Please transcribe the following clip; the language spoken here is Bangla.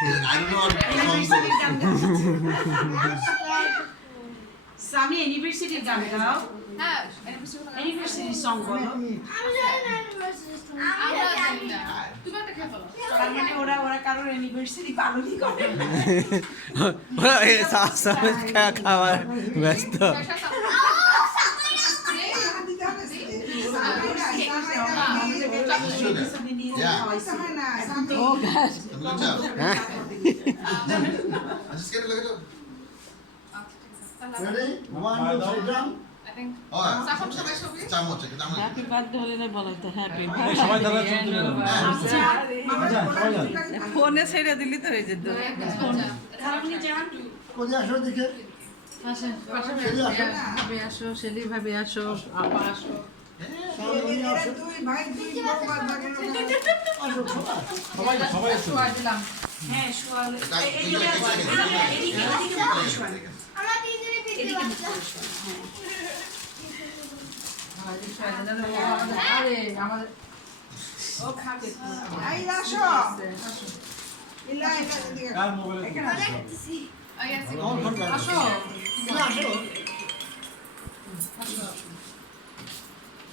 I don't know what Sami ইউনিভার্সিটির গান গাও হ্যাঁ ইউনিভার্সিটি সং বলো তুমি একটা খেয়ে ফেলো তার মানে ওরা কারোর ইউনিভার্সিটি পালনই করে ওরা খাবার ব্যস্ত Oh gosh. Good job. Just get a look at it. Ready? 1, 2, 3, jump. I think Oh, সাফন সবাই ছবি চামচ চামচ হ্যাপি বার্থডে হলে না বলো তো হ্যাপি সবাই দাঁড়া চলতে ফোনে ছেড়ে দিলি তো হয়ে যেত আপনি যান কোথায় আসো দেখে? ভাবে আসো সেলি ভাবে আসো আপা আসো সবাই দিলাম হ্যাঁ শোয়ালে আরে আমাদের ও খাবে কার মোবাইলে আই আছি আসো। আসো আসো। আসো